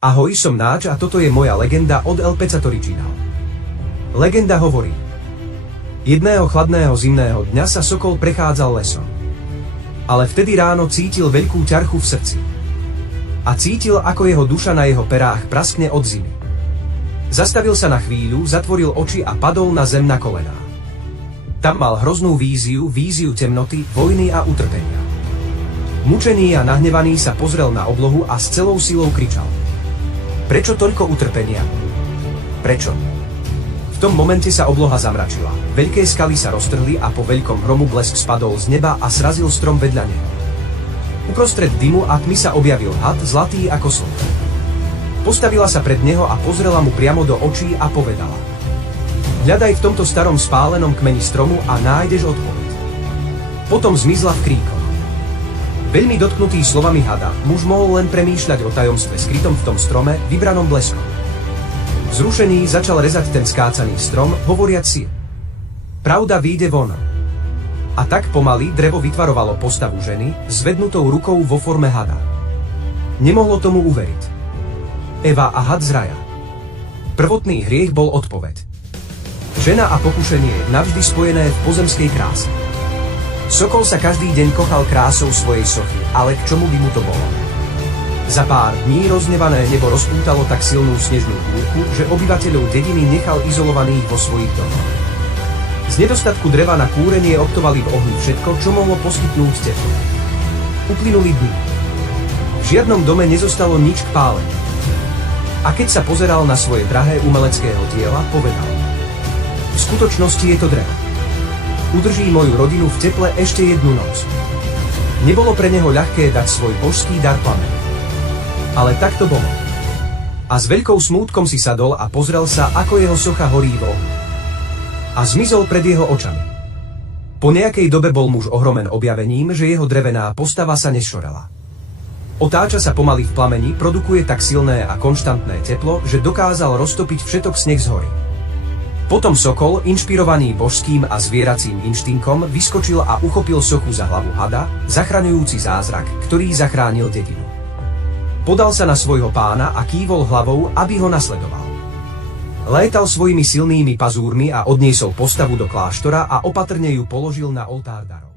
Ahoj, som Náč a toto je moja legenda od El Pezzato Original. Legenda hovorí: jedného chladného zimného dňa sa sokol prechádzal lesom. Ale vtedy ráno cítil veľkú ťarchu v srdci. A cítil, ako jeho duša na jeho perách praskne od zimy. Zastavil sa na chvíľu, zatvoril oči a padol na zem na kolená. Tam mal hroznú víziu temnoty, vojny a utrpenia. Mučený a nahnevaný sa pozrel na oblohu a s celou silou kričal: prečo toľko utrpenia? Prečo? V tom momente sa obloha zamračila. Veľké skaly sa roztrhli a po veľkom hromu blesk spadol z neba a srazil strom vedľa neho. Uprostred dymu a tmy sa objavil had, zlatý ako slnko. Postavila sa pred neho a pozrela mu priamo do očí a povedala: hľadaj v tomto starom spálenom kmeni stromu a nájdeš odpoveď. Potom zmizla v kríkoch. Veľmi dotknutý slovami hada, muž mohol len premýšľať o tajomstve skrytom v tom strome, vybranom bleskom. Vzrušený začal rezať ten skácaný strom, hovoriac si: pravda vyjde von. A tak pomaly drevo vytvarovalo postavu ženy, zvednutou rukou vo forme hada. Nemohlo tomu uveriť. Eva a had z raja. Prvotný hriech bol odpoveď. Žena a pokušenie je navždy spojené v pozemskej kráse. Sokol sa každý deň kochal krásou svojej sochy, ale k čomu by mu to bolo? Za pár dní roznevané nebo rozpútalo tak silnú snežnú búrku, že obyvateľov dediny nechal izolovaných vo svojich domoch. Z nedostatku dreva na kúrenie optovali v ohni všetko, čo mohlo poskytnúť teplo. Uplynuli dni. V žiadnom dome nezostalo nič k páleniu. A keď sa pozeral na svoje drahé umeleckého diela, povedal: v skutočnosti je to drevo. Udrží moju rodinu v teple ešte jednu noc. Nebolo pre neho ľahké dať svoj božský dar plameň. Ale tak to bolo. A s veľkou smútkom si sadol a pozrel sa, ako jeho socha horí v ohni. A zmizol pred jeho očami. Po nejakej dobe bol muž ohromen objavením, že jeho drevená postava sa nešorela. Otáča sa pomaly v plameni, produkuje tak silné a konštantné teplo, že dokázal roztopiť všetok sneh z hory. Potom sokol, inšpirovaný božským a zvieracím inštinkom, vyskočil a uchopil sochu za hlavu hada, zachraňujúci zázrak, ktorý zachránil dedinu. Podal sa na svojho pána a kývol hlavou, aby ho nasledoval. Létal svojimi silnými pazúrmi a odniesol postavu do kláštora a opatrne ju položil na oltár darov.